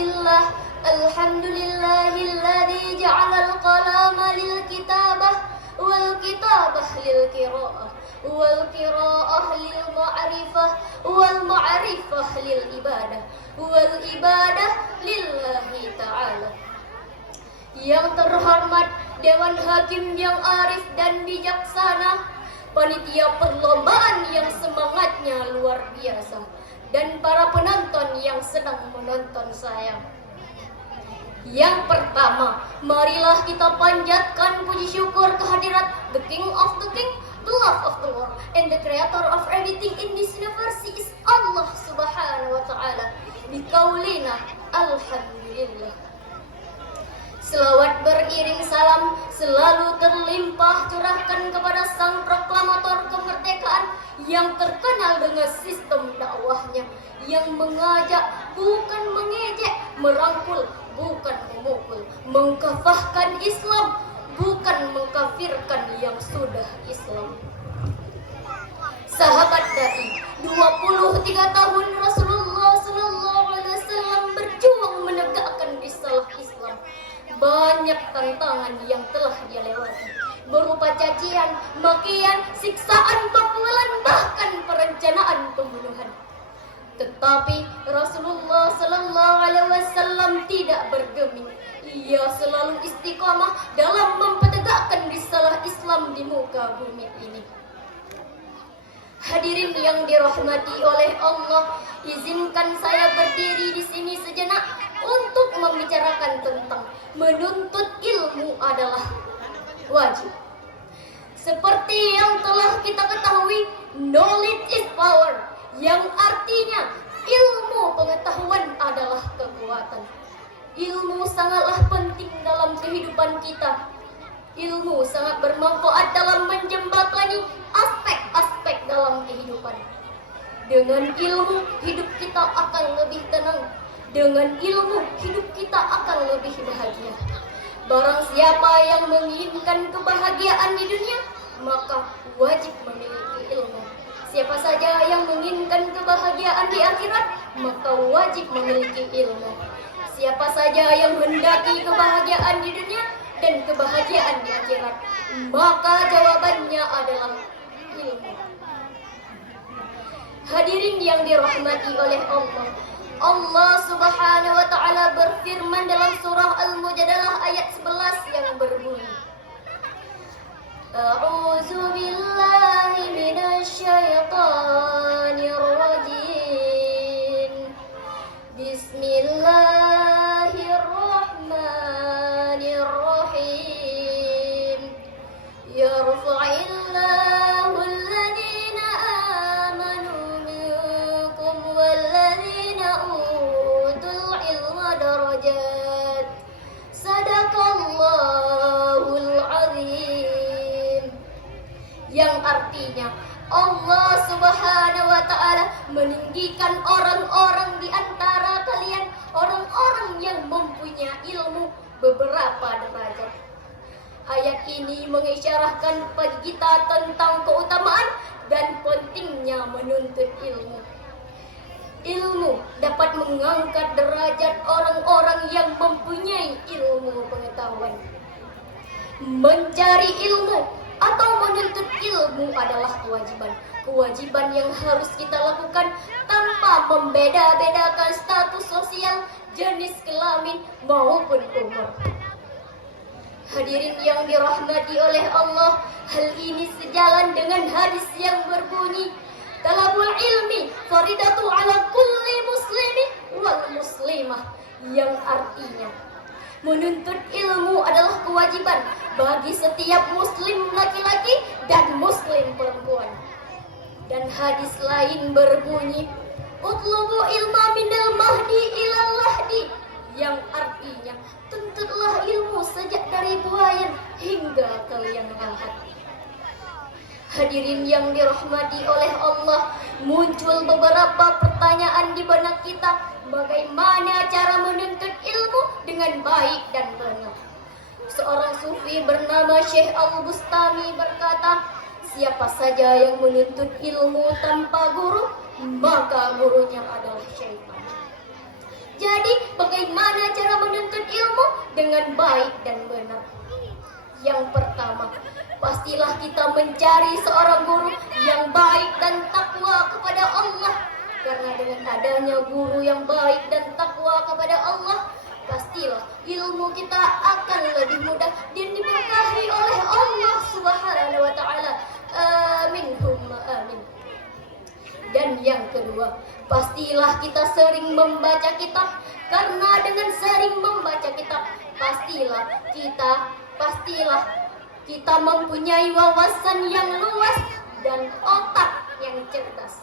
lillah, alhamdulillahilladzi ja'alal qalama lil kitabah wal kitabah lil qiraah wal qiraah lil ma'rifah wal ma'rifah lil ibadah wal ibadah lillahi ta'ala. Yang terhormat Dewan Hakim yang arif dan bijaksana, panitia perlombaan yang semangatnya luar biasa, dan para penonton yang sedang menonton saya. Yang pertama, marilah kita panjatkan puji syukur kehadirat the King of the King, the Lord of the Lord, and the Creator of everything in this universe is Allah Subhanahu wa Ta'ala. Biqaulina alhamdulillah. Selawat beriring salam selalu terlimpah curahkan kepada sang proklamator kemerdekaan yang terkenal dengan sistem dakwahnya yang mengajak bukan mengejek, merangkul bukan memukul, mengkafahkan Islam bukan mengkafirkan yang sudah Islam. Sahabat dai, 23 tahun Rasulullah SAW berjuang menegakkan risalah Islam. Banyak tantangan yang telah dia lewati, berupa cacian, makian, siksaan, pemukulan, bahkan perencanaan pembunuhan. Tetapi Rasulullah SAW tidak bergeming. Ia selalu istiqamah dalam mempertegakkan risalah Islam di muka bumi ini. Hadirin yang dirahmati oleh Allah, izinkan saya berdiri di sini sejenak untuk membicarakan tentang menuntut ilmu adalah wajib. Seperti yang telah kita ketahui, knowledge is power, yang artinya ilmu pengetahuan adalah kekuatan. Ilmu sangatlah penting dalam kehidupan kita. Ilmu sangat bermanfaat dalam menjembatani aspek-aspek dalam kehidupan. Dengan ilmu, hidup kita akan lebih tenang. Dengan ilmu, hidup kita akan lebih bahagia. Barang siapa yang menginginkan kebahagiaan di dunia, maka wajib memiliki ilmu. Siapa saja yang menginginkan kebahagiaan di akhirat, maka wajib memiliki ilmu. Siapa saja yang mendaki kebahagiaan di dunia dan kebahagiaan di akhirat, maka jawabannya adalah ilmu. Hadirin yang dirahmati oleh Allah, Allah Subhanahu wa Ta'ala berfirman dalam surah Al-Mujadalah ayat 11 yang berbunyi, A'udzu billahi minasyaitonir rajim. Bismillahirrahmanirrahim. Yarfa'illahu alladhina amanu minkum walladhina utul ilma darajat. Sadaqallahul azim. Yang artinya Allah Subhanahu wa Ta'ala meninggikan orang-orang di antara kalian, orang-orang yang mempunyai ilmu, beberapa derajat. Ayat ini mengisyarahkan bagi kita tentang keutamaan dan pentingnya menuntut ilmu. Ilmu dapat mengangkat derajat orang-orang yang mempunyai ilmu pengetahuan. Mencari ilmu atau menuntut ilmu adalah kewajiban. Kewajiban yang harus kita lakukan tanpa membeda-bedakan status sosial, jenis kelamin maupun umur. Hadirin yang dirahmati oleh Allah, hal ini sejalan dengan hadis yang berbunyi, talabul ilmi faridatu ala kulli muslimi wal muslimah, yang artinya menuntut ilmu adalah kewajiban bagi setiap muslim laki-laki dan muslim perempuan. Dan hadis lain berbunyi, utlubu ilma minal mahdi ilal lahdi, yang artinya tuntutlah ilmu sejak dari buayan hingga kalian lahat. Hadirin yang dirahmati oleh Allah, muncul beberapa pertanyaan di benak kita, bagaimana cara menuntut ilmu dengan baik dan benar. Seorang sufi bernama Syekh Al-Bustami berkata, siapa saja yang menuntut ilmu tanpa guru, maka gurunya adalah syaitan. Jadi, bagaimana bagaimana cara menuntut ilmu dengan baik dan benar. Yang pertama, pastilah kita mencari seorang guru yang baik dan takwa kepada Allah. Karena dengan adanya guru yang baik dan takwa kepada Allah, pastilah ilmu kita akan lebih mudah dan diberkahi oleh Allah Subhanahu wa taala. Amin humma amin. Dan yang kedua, pastilah kita sering membaca kitab, karena dengan sering membaca kitab, pastilah kita mempunyai wawasan yang luas dan otak yang cerdas.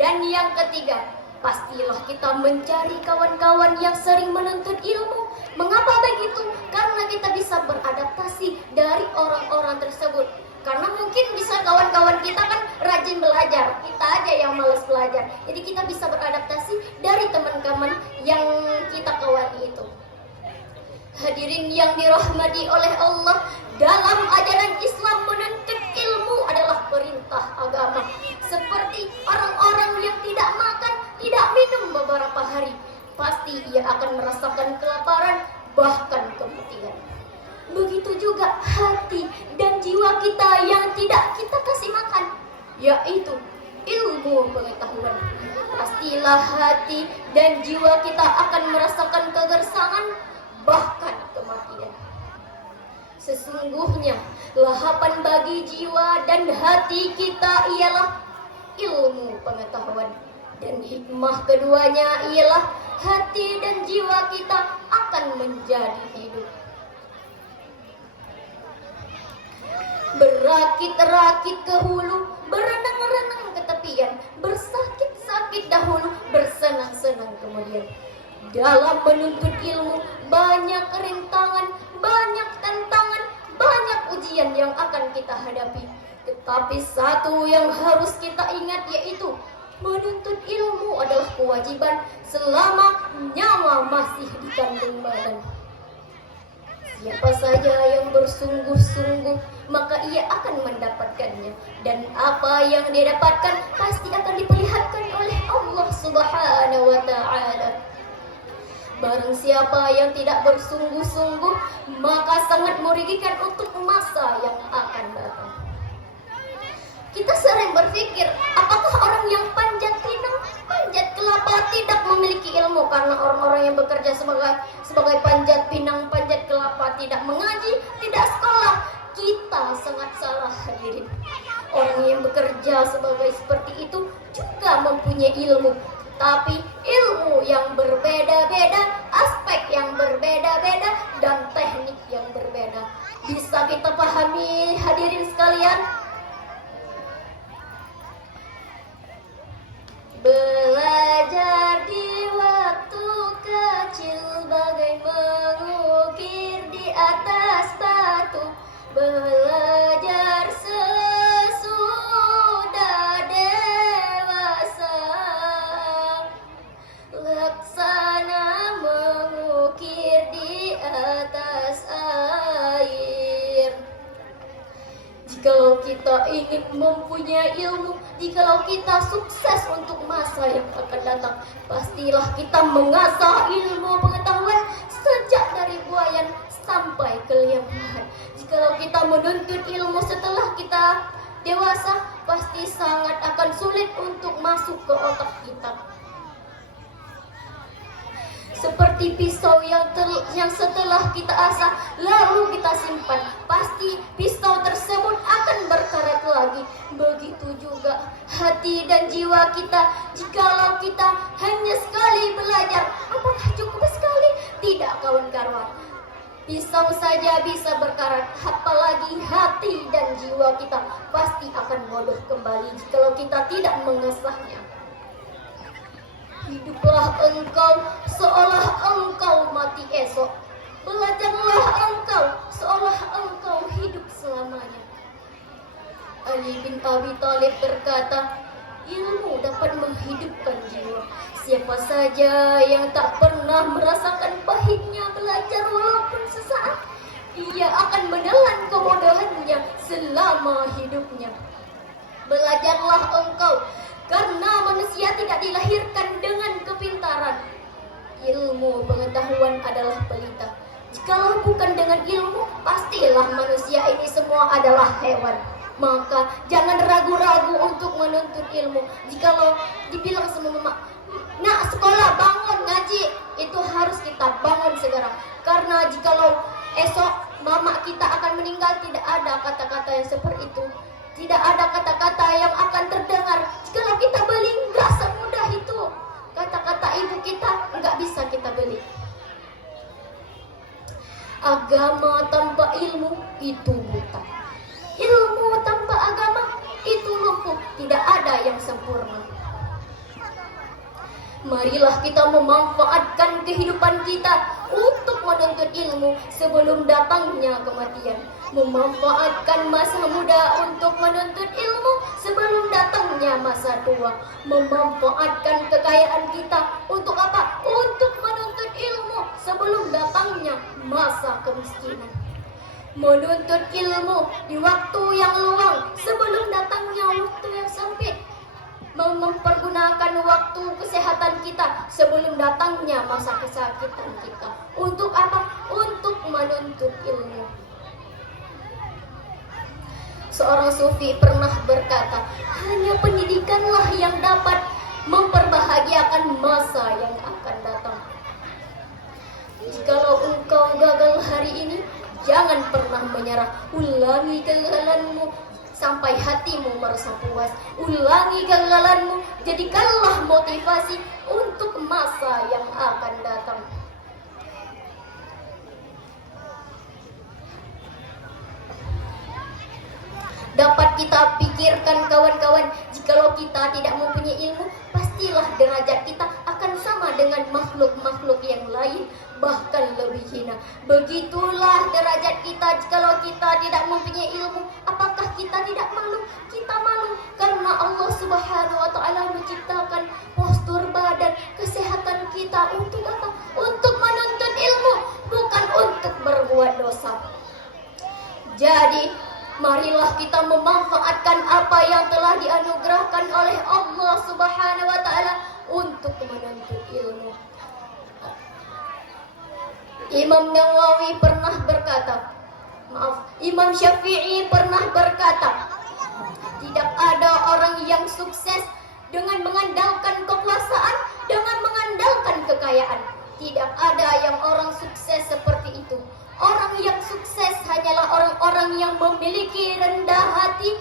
Dan yang ketiga, pastilah kita mencari kawan-kawan yang sering menuntut ilmu. Mengapa begitu? Karena kita bisa beradaptasi dari orang-orang tersebut. Karena mungkin bisa kawan-kawan kita kan rajin belajar, kita aja yang malas belajar. Jadi kita bisa beradaptasi dari teman-teman yang kita kawani itu. Hadirin yang dirahmati oleh Allah, dalam ajaran Islam menuntut ilmu adalah perintah agama. Seperti orang-orang yang tidak makan, tidak minum beberapa hari, pasti ia akan merasakan kelaparan, bahkan kematian. Begitu juga hati dan jiwa kita yang tidak kita kasih makan, yaitu ilmu pengetahuan. Pastilah hati dan jiwa kita akan merasakan kegersangan, bahkan kematian. Sesungguhnya lahapan bagi jiwa dan hati kita ialah ilmu pengetahuan, dan hikmah keduanya ialah hati dan jiwa kita akan menjadi hidup. Berakit-rakit ke hulu, berenang-renang ke tepian, bersakit-sakit dahulu, bersenang-senang kemudian. Dalam menuntut ilmu, banyak rintangan, banyak tantangan, banyak ujian yang akan kita hadapi. Tetapi satu yang harus kita ingat, yaitu menuntut ilmu adalah kewajiban selama nyawa masih di kandung badan. Siapa saja yang bersungguh-sungguh, maka ia akan mendapatkannya. Dan apa yang dia dapatkan pasti akan diperlihatkan oleh Allah Subhanahu wa ta'ala. Barang siapa yang tidak bersungguh-sungguh, maka sangat merugikan untuk masa yang akan datang. Kita sering berpikir, apakah orang yang panjat pinang, panjat kelapa tidak memiliki ilmu? Karena orang-orang yang bekerja sebagai panjat pinang, panjat kelapa tidak mengaji, tidak sekolah. Kita sangat salah, hadirin. Orang yang bekerja seperti itu juga mempunyai ilmu, tapi ilmu yang berbeda-beda, aspek yang berbeda-beda, dan teknik yang berbeda. Bisa kita pahami, hadirin sekalian? Belajar di waktu kecil bagai mengukir di atas batu. Belajar sesudah dewasa, laksana mengukir di atas air. Jikalau kita ingin mempunyai ilmu, jikalau kita sukses untuk masa yang akan datang, pastilah kita mengasah ilmu pengetahuan sejak dari buayan sampai ke liang lahat. Jikalau kita menuntut ilmu setelah kita dewasa, pasti sangat akan sulit untuk masuk ke otak kita. Seperti pisau yang setelah kita asah lalu kita simpan, pasti pisau tersebut akan berkarat lagi. Begitu juga hati dan jiwa kita. Jikalau kita hanya sekali belajar, apakah cukup sekali? Tidak, kawan-kawan. Pisau saja bisa berkarat, apalagi hati dan jiwa kita pasti akan bodoh kembali jikalau kita tidak mengasahnya. Hiduplah engkau seolah engkau mati esok. Belajarlah engkau seolah engkau hidup selamanya. Ali bin Abi Thalib berkata, ilmu dapat menghidupkan jiwa. Siapa saja yang tak pernah merasakan pahitnya belajar walaupun sesaat, ia akan menelan kebodohannya selama hidupnya. Belajarlah engkau, karena manusia tidak dilahirkan dengan kepintaran. Ilmu ilmu pengetahuan adalah pelita. Jikalau bukan dengan ilmu, pastilah manusia ini semua adalah hewan. Maka jangan ragu-ragu untuk menuntut ilmu. Jikalau dibilang sama mama, nak sekolah, bangun, ngaji, itu harus kita bangun sekarang. Karena jikalau esok mama kita akan meninggal, tidak ada kata-kata yang seperti itu. Tidak ada kata-kata yang akan terdengar. Jikalau kita beli, enggak semudah itu. Kata-kata ibu kita enggak bisa kita beli. Agama tanpa ilmu itu buta. Ilmu tanpa agama itu lumpuh. Tidak ada yang sempurna. Marilah kita memanfaatkan kehidupan kita untuk menuntut ilmu sebelum datangnya kematian. Memanfaatkan masa muda untuk menuntut ilmu sebelum datangnya masa tua. Memanfaatkan kekayaan kita untuk apa? Untuk menuntut ilmu sebelum datangnya masa kemiskinan. Menuntut ilmu di waktu yang luang sebelum datangnya waktu yang sempit. Mempergunakan waktu kesehatan kita sebelum datangnya masa kesakitan kita. Untuk apa? Untuk menuntut ilmu. Seorang sufi pernah berkata, hanya pendidikanlah yang dapat memperbahagiakan masa yang akan datang. Jikalau engkau gagal hari ini, jangan pernah menyerah. Ulangi kegagalanmu sampai hatimu merasa puas. Ulangi kegagalanmu, jadikanlah motivasi untuk masa yang akan datang. Dapat kita pikirkan kawan-kawan, jikalau kita tidak mempunyai ilmu, pastilah derajat kita akan sama dengan makhluk-makhluk yang lain, bahkan lebih hina. Begitulah derajat kita jikalau kita tidak mempunyai ilmu. Apakah kita tidak malu? Kita malu karena Allah Subhanahu wa taala menciptakan postur badan, kesehatan kita untuk apa? Untuk menuntut ilmu, bukan untuk berbuat dosa. Jadi marilah kita memanfaatkan apa yang telah dianugerahkan oleh Allah Subhanahu wa taala untuk menuntut ilmu. Imam Nawawi pernah berkata, Imam Syafi'i pernah berkata, tidak ada orang yang sukses dengan mengandalkan kekuasaan, dengan mengandalkan kekayaan. Tidak ada yang orang sukses seperti itu. Orang yang sukses hanyalah orang-orang yang memiliki rendah hati,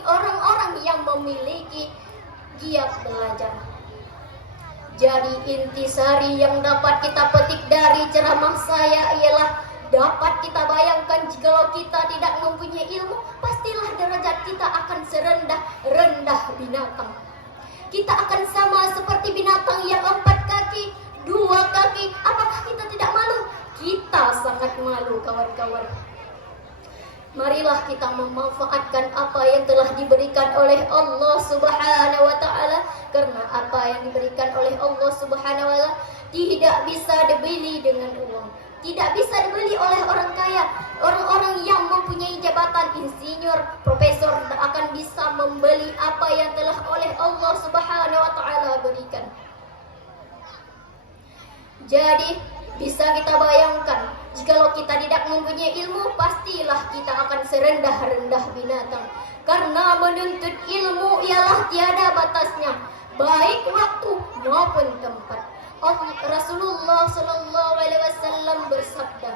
orang-orang yang memiliki giat belajar. Jadi intisari yang dapat kita petik dari ceramah saya ialah dapat kita bayangkan jikalau kita tidak mempunyai ilmu, pastilah derajat kita akan serendah-rendah binatang. Kita akan sama seperti binatang yang 4 kaki, 2 kaki. Apakah kita tidak malu? Kita sangat malu kawan-kawan. Marilah kita memanfaatkan apa yang telah diberikan oleh Allah Subhanahu wa taala, karena apa yang diberikan oleh Allah Subhanahu wa taala tidak bisa dibeli dengan uang. Tidak bisa dibeli oleh orang kaya. Orang-orang yang mempunyai jabatan insinyur, profesor tidak akan bisa membeli apa yang telah oleh Allah Subhanahu wa taala berikan. Jadi bisa kita bayangkan, jikalau kita tidak mempunyai ilmu, pastilah kita akan serendah-rendah binatang. Karena menuntut ilmu ialah tiada batasnya, baik waktu maupun tempat. Rasulullah SAW bersabda,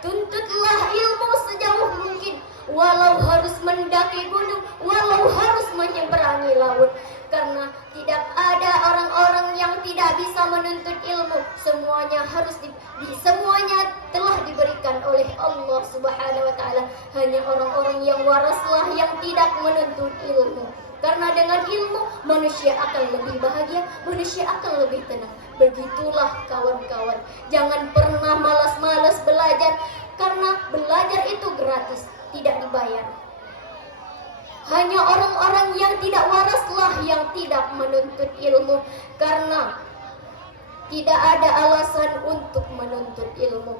tuntutlah ilmu sejauh mungkin, walau harus mendaki gunung, walau harus menyeberangi laut. Karena tidak ada orang-orang yang tidak bisa menuntut ilmu. Semuanya telah diberikan oleh Allah Subhanahu wa taala. Hanya orang-orang yang waraslah yang tidak menuntut ilmu. Karena dengan ilmu manusia akan lebih bahagia, manusia akan lebih tenang. Begitulah kawan-kawan. Jangan pernah malas-malas belajar, karena belajar itu gratis, tidak dibayar. Hanya orang-orang yang tidak waraslah yang tidak menuntut ilmu, karena tidak ada alasan untuk menuntut ilmu.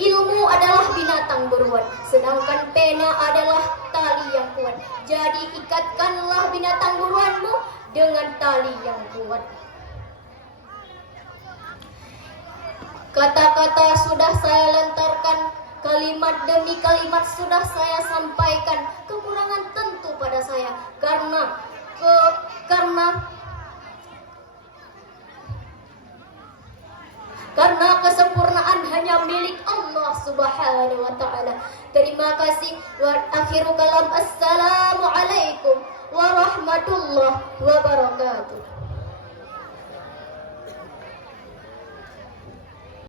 Ilmu adalah binatang buruan, sedangkan pena adalah tali yang kuat. Jadi ikatkanlah binatang buruanmu dengan tali yang kuat. Kata-kata sudah saya lontarkan, kalimat demi kalimat sudah saya sampaikan. Kekurangan tentu pada saya karena kesempurnaan hanya milik Allah Subhanahu wa taala. Terima kasih. Wa akhiru kalam, assalamualaikum warahmatullahi wabarakatuh.